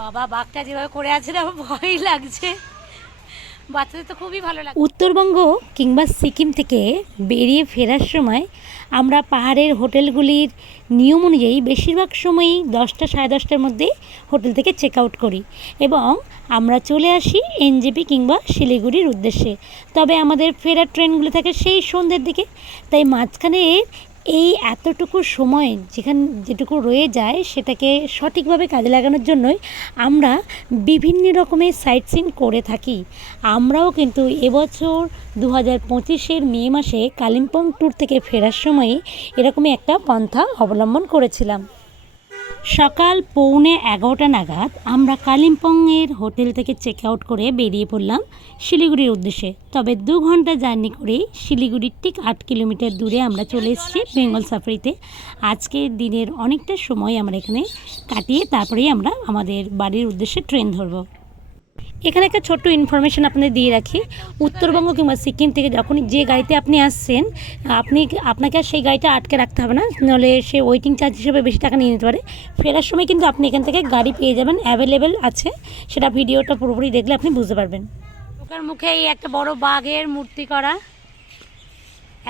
বাবা, বাঘটা যেভাবে করে আছে না ভয় লাগছে। বাচ্চাদের তো খুবই ভালো লাগে উত্তরবঙ্গ কিংবা সিকিম থেকে বেরিয়ে ফেরার সময় আমরা পাহাড়ের হোটেলগুলির নিয়ম অনুযায়ী বেশিরভাগ সময়ই দশটা সাড়ে দশটার মধ্যে হোটেল থেকে চেক আউট করি এবং আমরা চলে আসি এনজেপি কিংবা শিলিগুড়ির উদ্দেশ্যে। তবে আমাদের ফেরার ট্রেনগুলো থাকে সেই সন্ধ্যের দিকে, তাই মাঝখানে এই এতটুকু সময় যেখান যেটুকু রয়ে যায় সেটাকে সঠিকভাবে কাজে লাগানোর জন্যই আমরা বিভিন্ন রকমের সাইট সিন করে থাকি। আমরাও কিন্তু এবছর দু হাজার পঁচিশের মে মাসে কালিম্পং ট্যুর থেকে ফেরার সময়ে এরকমই একটা পন্থা অবলম্বন করেছিলাম। সকাল পৌনে এগারোটা নাগাদ আমরা কালিম্পংয়ের হোটেল থেকে চেক আউট করে বেরিয়ে পড়লাম শিলিগুড়ির উদ্দেশ্যে। তবে দু ঘণ্টা জার্নি করে শিলিগুড়ির ঠিক আট কিলোমিটার দূরে আমরা চলে এসেছি বেঙ্গল সাফারিতে। আজকের দিনের অনেকটা সময় আমরা এখানে কাটিয়ে তারপরেই আমরা আমাদের বাড়ির উদ্দেশ্যে ট্রেন ধরবো। এখানে একটা ছোট্ট ইনফরমেশন আপনাদের দিয়ে রাখি। উত্তরবঙ্গ কিংবা সিকিম থেকে যখন যে গাড়িতে আপনি আসছেন, আপনি, আপনাকে আর সেই গাড়িটা আটকে রাখতে হবে না। নাহলে সে ওয়েটিং চার্জ হিসেবে বেশি টাকা নিয়ে নিতে পারে। ফেরার সময় কিন্তু আপনি এখান থেকে গাড়ি পেয়ে যাবেন অ্যাভেলেবেল আছে। সেটা ভিডিওটা পুরোপুরি দেখলে আপনি বুঝতে পারবেন। ওখান মুখে এই একটা বড় বাঘের মূর্তি করা।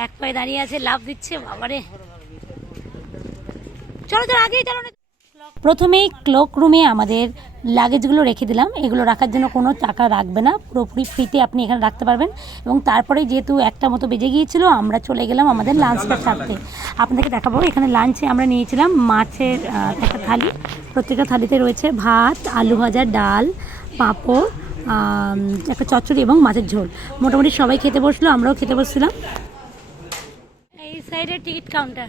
এক পায়ে দাঁড়িয়ে আছে লাভ দিচ্ছে, বাবারে। চলো চলো, আগেই চলো। না প্রথমেই ক্লক রুমে আমাদের লাগেজগুলো রেখে দিলাম। এগুলো রাখার জন্য কোনো টাকা রাখবে না। পুরোপুরি ফ্রিতে আপনি এখানে রাখতে পারবেন। এবং তারপরে যেহেতু একটা মতো বেজে গিয়েছিল, আমরা চলে গেলাম আমাদের লাঞ্চটা সারতে আপনাদেরকে দেখাবো, এখানে লাঞ্চে আমরা নিয়েছিলাম মাছের একটা থালি। প্রত্যেকটা থালিতে রয়েছে ভাত, আলু ভাজা, ডাল, পাঁপড় একটা চচ্চড়ি এবং মাছের ঝোল। মোটামুটি সবাই খেতে বসল, আমরাও খেতে বসছিলাম। এই সাইডের টিকিট কাউন্টার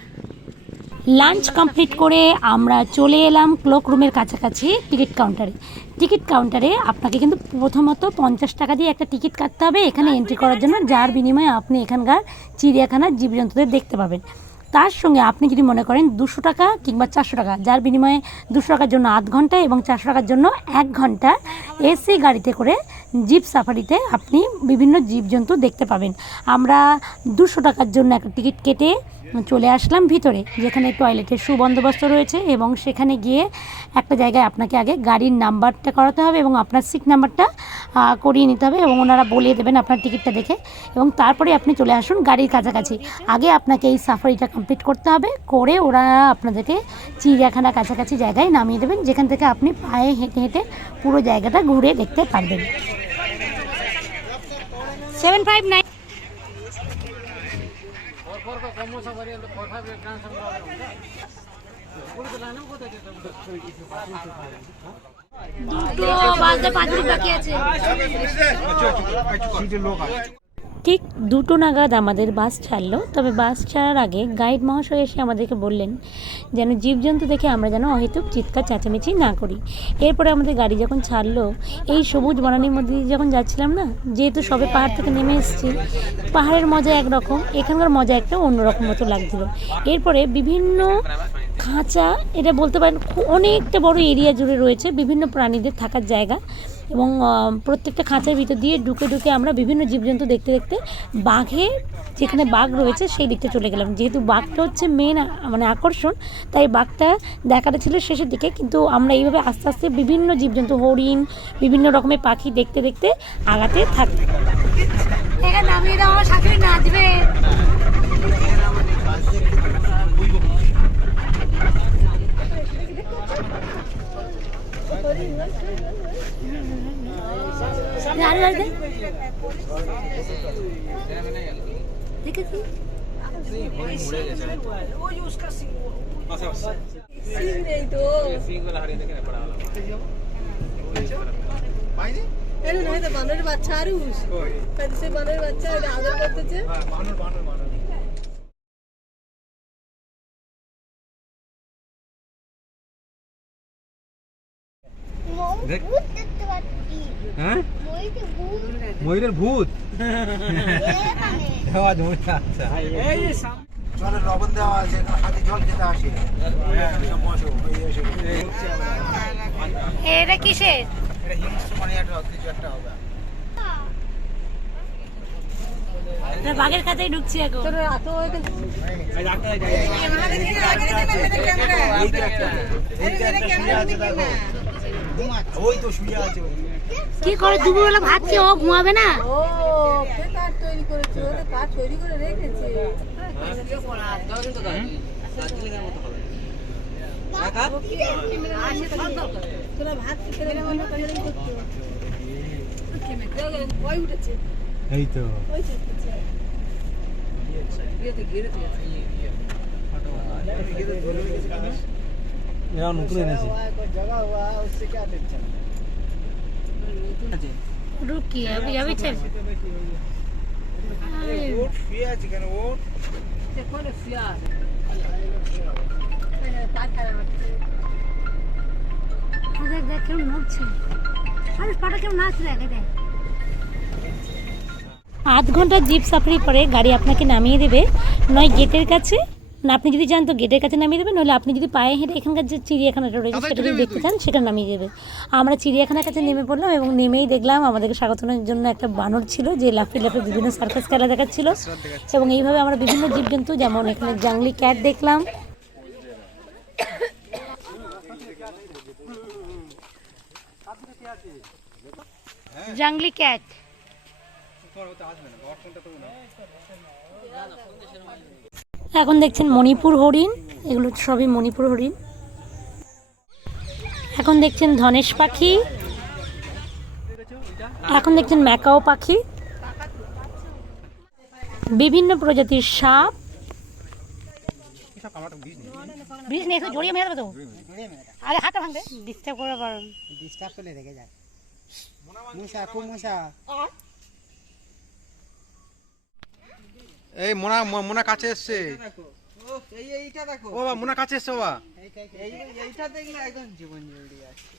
লাঞ্চ কমপ্লিট করে আমরা চলে এলাম ক্লক রুমের কাছাকাছি টিকিট কাউন্টারে। টিকিট কাউন্টারে আপনাকে কিন্তু প্রথমত পঞ্চাশ টাকা দিয়ে একটা টিকিট কাটতে হবে। এখানে এন্ট্রি করার জন্য যার বিনিময়ে আপনি এখানকার চিড়িয়াখানার জীবজন্তুদের দেখতে পাবেন। তার সঙ্গে আপনি যদি মনে করেন দুশো টাকা কিংবা চারশো টাকা, যার বিনিময়ে দুশো টাকার জন্য আধ ঘণ্টা এবং চারশো টাকার জন্য এক ঘণ্টা এসি গাড়িতে করে জিপ সাফারিতে আপনি বিভিন্ন জীবজন্তু দেখতে পাবেন। আমরা দুশো টাকার জন্য একটা টিকিট কেটে চলে আসলাম ভিতরে, যেখানে টয়লেটের সুবন্দোবস্ত রয়েছে এবং সেখানে গিয়ে একটা জায়গায় আপনাকে আগে গাড়ির নাম্বারটা করাতে হবে এবং আপনার সিট নাম্বারটা করিয়ে নিতে হবে এবং ওনারা বলে দেবেন আপনার টিকিটটা দেখে এবং তারপরে আপনি চলে আসুন গাড়ির কাছাকাছি। আগে আপনাকে এই সাফারিটা কমপ্লিট করতে হবে, করে ওরা আপনাদেরকে চিড়িয়াখানা কাছাকাছি জায়গায় নামিয়ে দেবেন, যেখান থেকে আপনি পায়ে হেঁটে হেঁটে পুরো জায়গাটা ঘুরে দেখতে পারবেন। সেভেন ফাইভ নাইন দুটো বাজতে পাঁচ মিনিট বাকি আছে। ঠিক দুটো নাগাদ আমাদের বাস ছাড়লো। তবে বাস ছাড়ার আগে গাইড মহাশয় এসে আমাদেরকে বললেন যেন জীবজন্তু দেখে আমরা যেন অহেতুক চিৎকার, চেঁচামেচি না করি। এরপরে আমাদের গাড়ি যখন ছাড়লো, এই সবুজ বনানির মধ্যে দিয়ে যখন যাচ্ছিলাম না, যেহেতু সবে পাহাড় থেকে নেমে এসেছি, পাহাড়ের মজা একরকম, এখানকার মজা একটা অন্যরকম মতো লাগছিল। এরপরে বিভিন্ন খাঁচা, এটা বলতে পারেন, অনেকটা বড় এরিয়া জুড়ে রয়েছে, বিভিন্ন প্রাণীদের থাকার জায়গা। এবং প্রত্যেকটা খাঁচার ভিতর দিয়ে ঢুকে ঢুকে আমরা বিভিন্ন জীবজন্তু দেখতে দেখতে বাঘে যেখানে বাঘ রয়েছে সেই দিকটা চলে গেলাম। যেহেতু বাঘটা হচ্ছে মেন মানে আকর্ষণ, তাই বাঘটা দেখাটা ছিল শেষের দিকে। কিন্তু আমরা এইভাবে আস্তে আস্তে বিভিন্ন জীবজন্তু, হরিণ, বিভিন্ন রকমের পাখি দেখতে দেখতে আগাতে থাকি নাচবে আরে আরে দেখেছি এই না হয়তো বানরের বাচ্চা আরুষ। হয়তো সেই বানরের বাচ্চা ওটা আদর করতেছে দেখ। ভূত দেখতে পাচ্ছি হ্যাঁ ময়ূরটি ভূত ময়ূরের ভূত এখানে আওয়াজ আচ্ছা জলের লবণ দেওয়া আছে হাতে জল খেতে আসে হ্যাঁ এটা কিসের এটা হিংস্র মানে একটা কিছু একটা হবে বাঘের কাছেই ঢুকছি এখন ওই তো শুয়ে আছে। কি করে দুপুরবেলা ভাত খেয়ে ও ঘুমাবে না? ও কে কাঠ তৈরি করেছে তৈরি করে রেখেছে। এই তো। নতুন এনেছে। রুকি আমি যাবি ছেন দেখ আধ ঘণ্টা জিপ সাফারি পরে গাড়ি আপনাকে নামিয়ে দেবে। নয় গেটের কাছে। না আপনি যদি চান তো গেটের কাছে নামিয়ে দেবেন নইলে আপনি যদি পায়ে হেঁটে এখানকার যে চিড়িয়াখানাটা রয়েছে সেটা যদি দেখতে চান সেটা নামিয়ে দেবে। আমরা চিড়িয়াখানার কাছে নেমে পড়লাম এবং নেমেই দেখলাম আমাদেরকে স্বাগতনের জন্য একটা বানর ছিল যে লাফে লাফে বিভিন্ন সার্কাস খেলা দেখাচ্ছিল। এবং এইভাবে আমরা বিভিন্ন জীবজন্তু যেমন এখানে জাংলি ক্যাট দেখলাম। Jungle cat. এখন দেখছেন মণিপুর হরিণ এগুলো সবই মণিপুর হরিণ। এখন দেখছেন ধনেশ পাখি এখন দেখছেন ম্যাকাও পাখি। বিভিন্ন প্রজাতির সাপ। বিষ নিয়ে জড়িয়ে মেরে তো। আরে হাতটা ভাঙবে। ডিস্টার্ব করে পারেন ডিস্টার্ব করলে রেখে যায়। মশা খুব মশা। এই মোনা মোনা কাছে এসছে। এই এইটা দেখো। ও বাবা মোনা কাছে এসছে এইটা দেখলে একদম জীবন আছে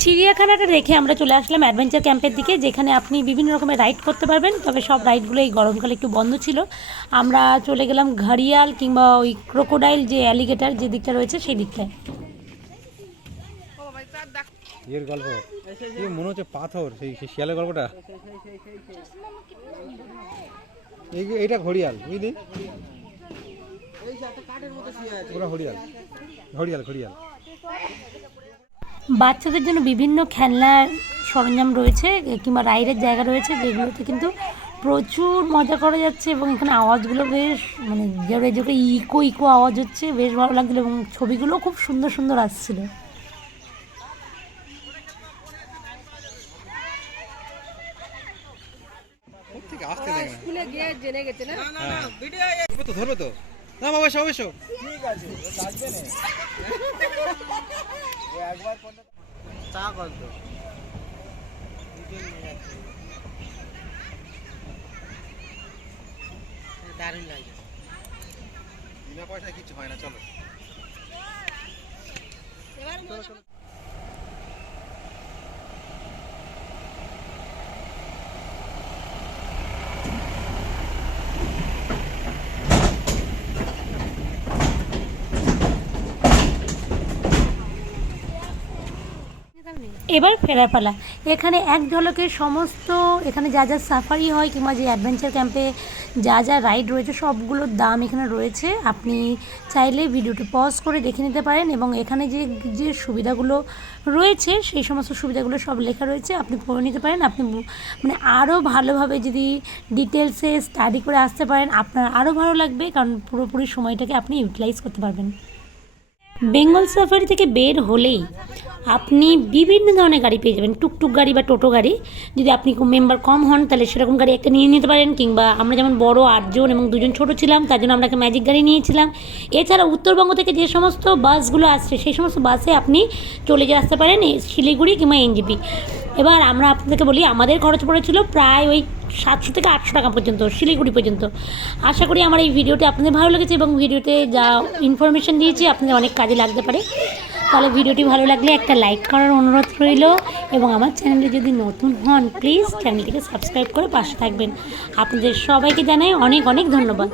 চিড়িয়াখানাটা রেখে আমরা চলে আসলাম অ্যাডভেঞ্চার ক্যাম্পের দিকে যেখানে আপনি বিভিন্ন রকমের রাইড করতে পারবেন তবে সব রাইডগুলো এই গরমকালে একটু বন্ধ ছিল। আমরা চলে গেলাম ঘড়িয়াল কিংবা ওই ক্রোকোডাইল যে অ্যালিগেটার যে দিকটা রয়েছে সেই দিকটায়। এর গল্প। কি মনে হচ্ছে পাথর? সেই শিয়ালের গল্পটা? এই এইটা ঘড়িয়াল, বুঝলি? বাচ্চাদের জন্য বিভিন্ন খেলনার সরঞ্জাম রয়েছে, কিংবা রাইডের জায়গা রয়েছে, যেগুলোতে কিন্তু প্রচুর মজা করা যাচ্ছে এবং এখানে আওয়াজগুলো বেশ মানে ইকো ইকো আওয়াজ হচ্ছে, বেশ ভালো লাগছিল এবং ছবিগুলো খুব সুন্দর সুন্দর আসছিল থেকে আসতে দেয় না স্কুলে গিয়ে জেনে গেছে না? ধরবে তো ধরবে তো। না এসো এসো। চা গল্প দারুণ লাগে। বিনা পয়সায় কিছু হয় না চলো। এবার ফেরার পালা। এখানে এক ঝলকে সমস্ত, এখানে যা যা সাফারি হয় কিংবা যে অ্যাডভেঞ্চার ক্যাম্পে যা যা রাইড রয়েছে সবগুলোর দাম এখানে রয়েছে। আপনি চাইলে ভিডিওটি পজ করে দেখে নিতে পারেন এবং এখানে যে যে সুবিধাগুলো রয়েছে, সেই সমস্ত সুবিধাগুলো সব লেখা রয়েছে। আপনি পড়ে নিতে পারেন। আপনি মানে আরও ভালোভাবে যদি ডিটেলসে স্টাডি করে আসতে পারেন, আপনার আরও ভালো লাগবে, কারণ পুরোপুরি সময়টাকে আপনি ইউটিলাইজ করতে পারবেন। বেঙ্গল সাফারি থেকে বের হলেই আপনি বিভিন্ন ধরনের গাড়ি পেয়ে যাবেন। টুকটুক গাড়ি বা টোটো গাড়ি। যদি আপনি মেম্বার কম হন, তাহলে সেরকম গাড়ি একটা নিয়ে নিতে পারেন কিংবা আমরা যেমন বড় আটজন এবং দুজন ছোট ছিলাম, তার জন্য আমরা একটা ম্যাজিক গাড়ি নিয়েছিলাম। এছাড়া উত্তরবঙ্গ থেকে যে সমস্ত বাসগুলো আসছে, সেই সমস্ত বাসে আপনি চলে যেতে আসতে পারেন শিলিগুড়ি কিংবা এনজিপি। এবার আমরা আপনাদেরকে বলি, আমাদের খরচ পড়েছিল প্রায় ওই সাতশো থেকে আটশো টাকা পর্যন্ত, শিলিগুড়ি পর্যন্ত। আশা করি আমার এই ভিডিওটি আপনাদের ভালো লেগেছে এবং ভিডিওতে যা ইনফরমেশন দিয়েছি আপনাদের অনেক কাজে লাগতে পারে। তাহলে ভিডিওটি ভালো লাগলে একটা লাইক করার অনুরোধ রইল এবং আমার চ্যানেলে যদি নতুন হন প্লিজ চ্যানেলটিকে সাবস্ক্রাইব করে পাশে থাকবেন। আপনাদের সবাইকে জানাই অনেক অনেক ধন্যবাদ।